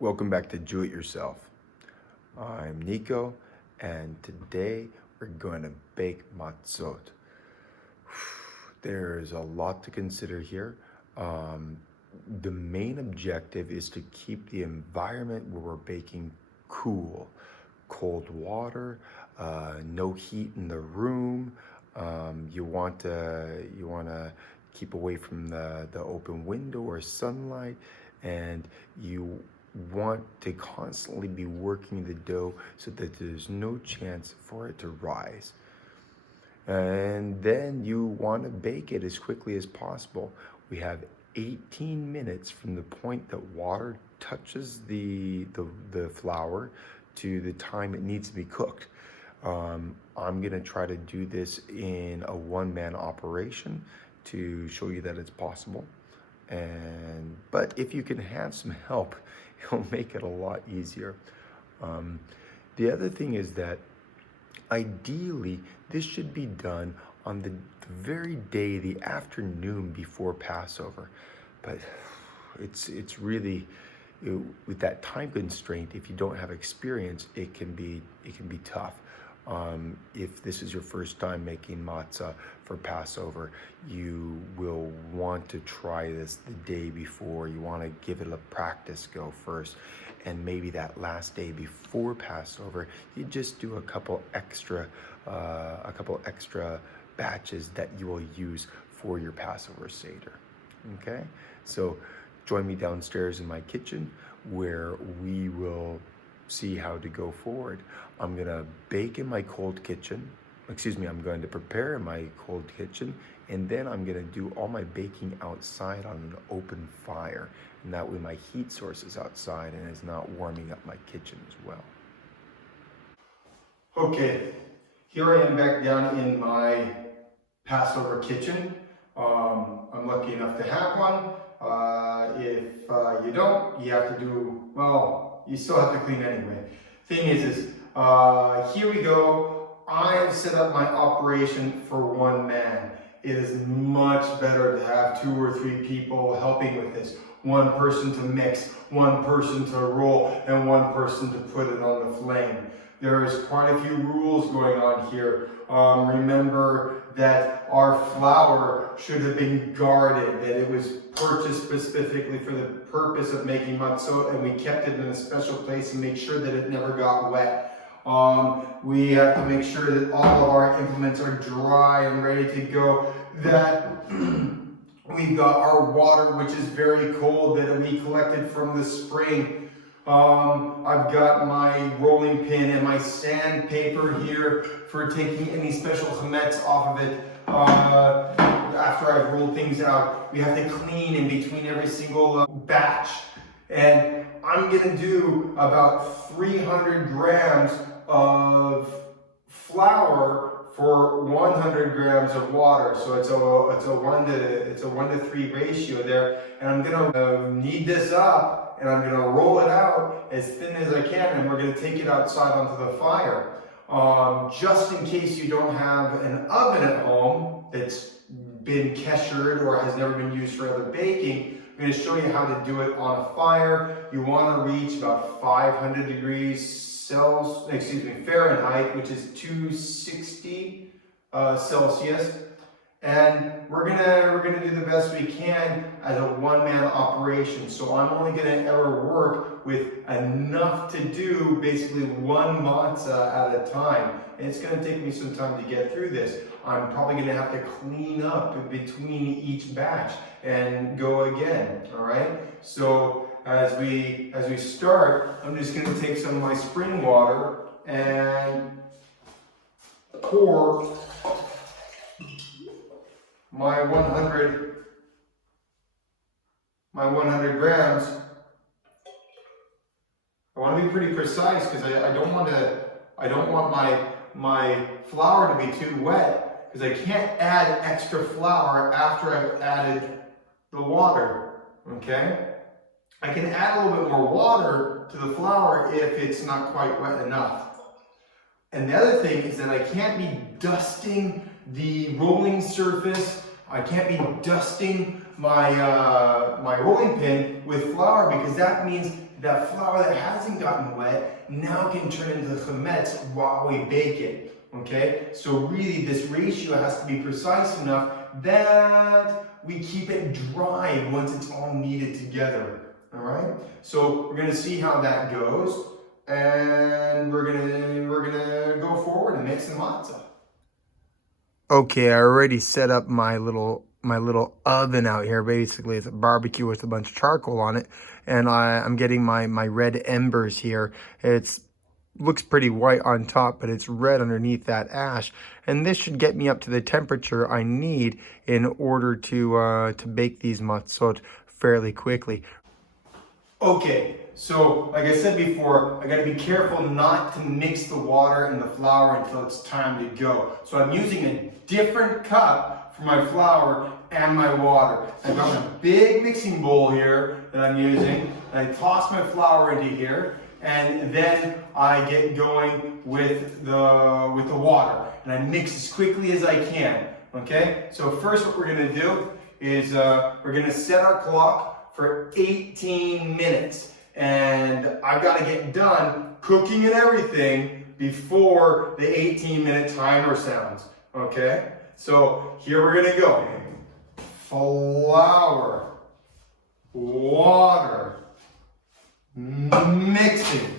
Welcome back to Do It Yourself. I'm Nico, and today we're going to bake matzot. There's a lot to consider here. The main objective is to keep the environment where we're baking cool. Cold water, no heat in the room. You want to keep away from the open window or sunlight, and you want to constantly be working the dough so that there's no chance for it to rise. And then you want to bake it as quickly as possible. We have 18 minutes from the point that water touches the flour to the time it needs to be cooked. I'm gonna try to do this in a one-man operation to show you that it's possible. But if you can have some help, it'll make it a lot easier. The other thing is that ideally this should be done on the very day, the afternoon before Passover. But it's really, with that time constraint, if you don't have experience, it can be tough. If this is your first time making matzah for Passover, you will want to try this the day before. You want to give it a practice go first, and maybe that last day before Passover, you just do a couple extra batches that you will use for your Passover Seder. Okay, so join me downstairs in my kitchen where we will see how to go forward. I'm gonna bake in my cold kitchen. I'm going to prepare in my cold kitchen, and then I'm gonna do all my baking outside on an open fire. And that way my heat source is outside and is not warming up my kitchen as well. Okay, here I am back down in my Passover kitchen. I'm lucky enough to have one. If you don't, you have to do, well, you still have to clean anyway. Thing is here we go. I have set up my operation for one man. It is much better to have 2 or 3 people helping with this. One person to mix, one person to roll, and one person to put it on the flame. There is quite a few rules going on here. Remember that our flour should have been guarded, that it was purchased specifically for the purpose of making matzot, and we kept it in a special place and make sure that it never got wet. We have to make sure that all of our implements are dry and ready to go, that we've got our water, which is very cold, that we collected from the spring. I've got my rolling pin and my sandpaper here for taking any special chametz off of it. After I've rolled things out, we have to clean in between every single batch. And I'm gonna do about 300 grams of flour for 100 grams of water. So it's a 1 to 3 ratio there. And I'm gonna knead this up, and I'm gonna roll it out as thin as I can, and we're gonna take it outside onto the fire. Just in case you don't have an oven at home that's been keshered or has never been used for other baking, I'm going to show you how to do it on a fire. You want to reach about 500 degrees Fahrenheit, which is 260 Celsius. And we're gonna do the best we can as a one-man operation. So I'm only gonna ever work with enough to do basically one matzah at a time. And it's gonna take me some time to get through this. I'm probably gonna have to clean up in between each batch and go again, all right? So as we start, I'm just gonna take some of my spring water and pour my 100 grams. I want to be pretty precise because I don't want my flour to be too wet, because I can't add extra flour after I've added the water. Okay? I can add a little bit more water to the flour if it's not quite wet enough. And the other thing is that I can't be dusting the rolling surface. I can't be dusting my rolling pin with flour, because that means that flour that hasn't gotten wet now can turn into the chametz while we bake it. Okay, so really this ratio has to be precise enough that we keep it dry once it's all kneaded together. All right, so we're gonna see how that goes, and we're gonna go forward and make some matzah. Okay, I already set up my little oven out here. Basically, it's a barbecue with a bunch of charcoal on it, and I'm getting my red embers here. It's looks pretty white on top, but it's red underneath that ash, and this should get me up to the temperature I need in order to bake these matzot fairly quickly. Okay, so like I said before, I got to be careful not to mix the water and the flour until it's time to go. So I'm using a different cup for my flour and my water. I've got a big mixing bowl here that I'm using. I toss my flour into here, and then I get going with the water, and I mix as quickly as I can. Okay, so first what we're going to do is we're going to set our clock for 18 minutes, and I've got to get done cooking and everything before the 18-minute timer sounds. Okay, so here we're going to go. Flour, water, mixing.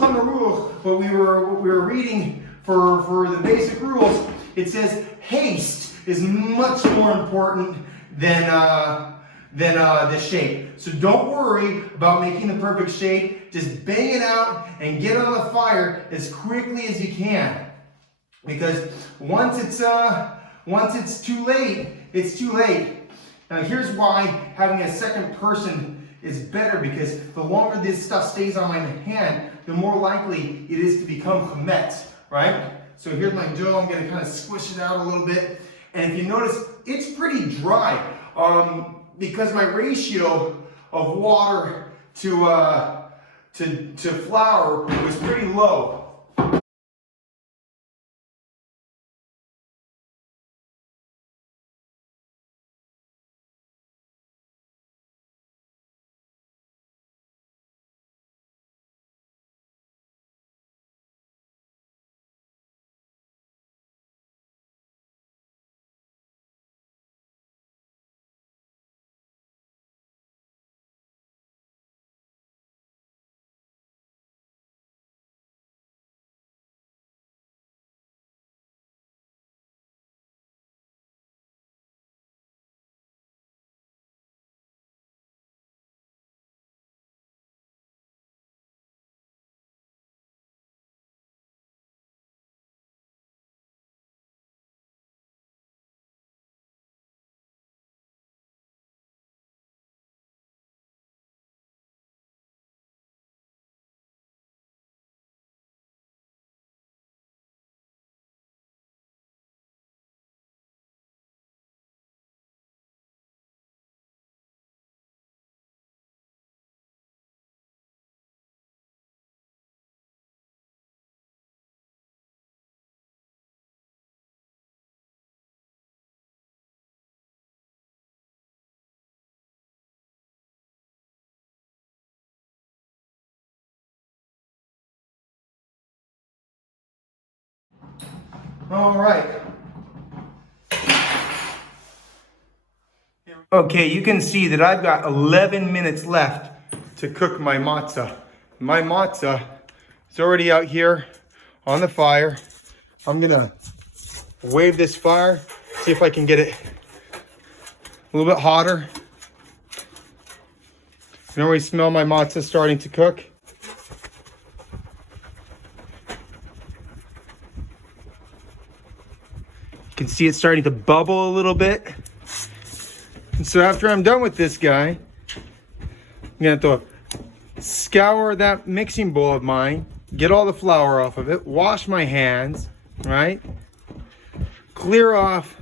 On the rules, what we were reading for the basic rules, it says haste is much more important than the shape. So don't worry about making the perfect shape. Just bang it out and get on the fire as quickly as you can. Because once it's too late, it's too late. Now here's why having a second person is better, because the longer this stuff stays on my hand, the more likely it is to become chametz, right? So here's my dough. I'm going to kind of squish it out a little bit. And if you notice, it's pretty dry because my ratio of water to flour was pretty low. All right. Okay, you can see that I've got 11 minutes left to cook my matzah. my matzah is already out here on the fire. I'm gonna wave this fire, see if I can get it a little bit hotter. You can already smell my matzah starting to cook. You can see it starting to bubble a little bit. And so after I'm done with this guy, I'm gonna have to scour that mixing bowl of mine, get all the flour off of it, wash my hands, right? Clear off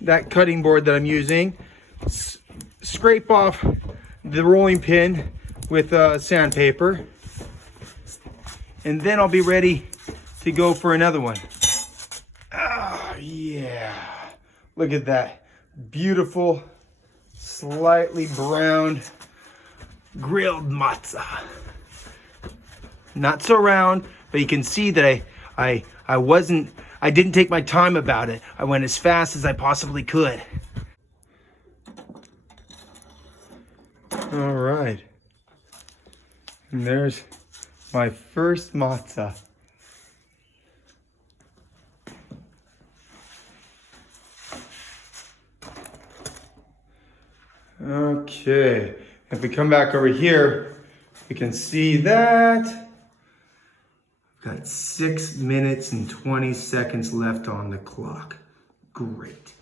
that cutting board that I'm using, scrape off the rolling pin with sandpaper, and then I'll be ready to go for another one. Oh, yeah. Look at that. Beautiful, slightly browned, grilled matzah. Not so round, but you can see that I didn't take my time about it. I went as fast as I possibly could. All right. And there's my first matzah. Okay. If we come back over here, we can see that I've got 6 minutes and 20 seconds left on the clock. Great.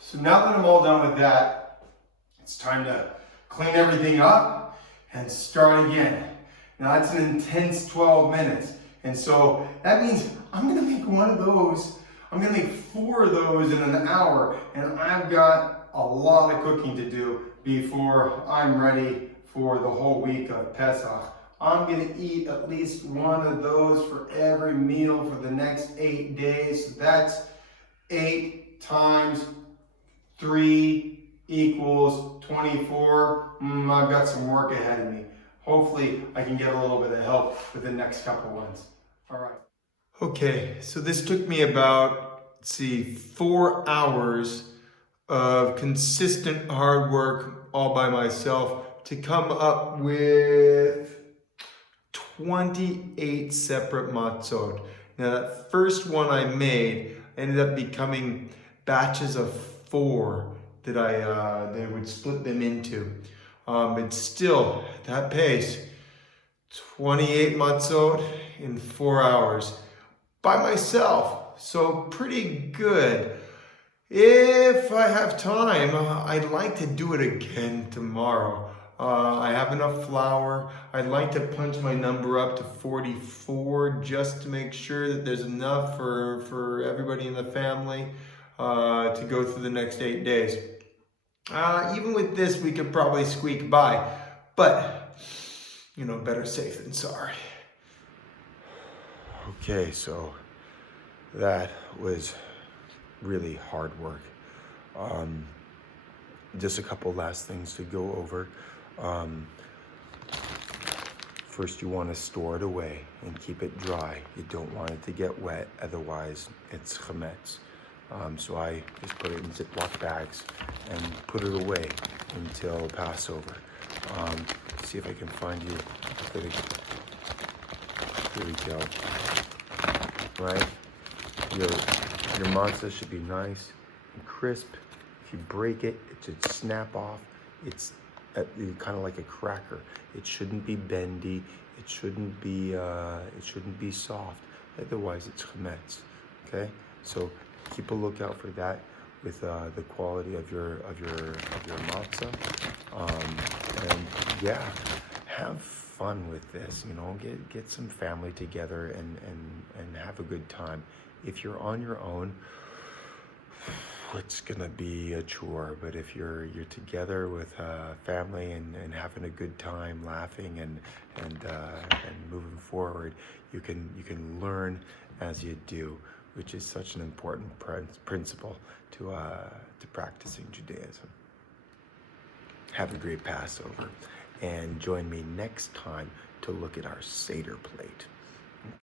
So now that I'm all done with that, it's time to clean everything up and start again. Now that's an intense 12 minutes. And so that means I'm gonna make one of those. I'm gonna make 4 of those in an hour. And I've got a lot of cooking to do before I'm ready for the whole week of Pesach. I'm gonna eat at least one of those for every meal for the next 8 days. So that's 8 times 3 equals 24. I've got some work ahead of me. Hopefully I can get a little bit of help with the next couple ones. All right. Okay, so this took me about, 4 hours of consistent hard work all by myself to come up with 28 separate matzot. Now that first one I made ended up becoming batches of 4 that they would split them into. But still, at that pace, 28 matzot in 4 hours by myself. So pretty good. If I have time, I'd like to do it again tomorrow. I have enough flour. I'd like to punch my number up to 44 just to make sure that there's enough for everybody in the family to go through the next 8 days. Even with this, we could probably squeak by, but better safe than sorry. Okay, so that was really hard work. Just a couple last things to go over. First, you want to store it away and keep it dry. You don't want it to get wet, otherwise it's chametz. So I just put it in Ziploc bags and put it away until Passover. See if I can find you. Here we go. Right? Your matzah should be nice and crisp. If you break it, it should snap off. It's kind of like a cracker. It shouldn't be bendy. It shouldn't be soft. Otherwise, it's chametz. Okay? So keep a lookout for that with the quality of your matzah. And yeah, have fun with this. Get some family together and have a good time. If you're on your own, it's gonna be a chore. But if you're together with family and having a good time, laughing and moving forward, you can learn as you do, which is such an important principle to practicing Judaism. Have a great Passover, and join me next time to look at our Seder plate.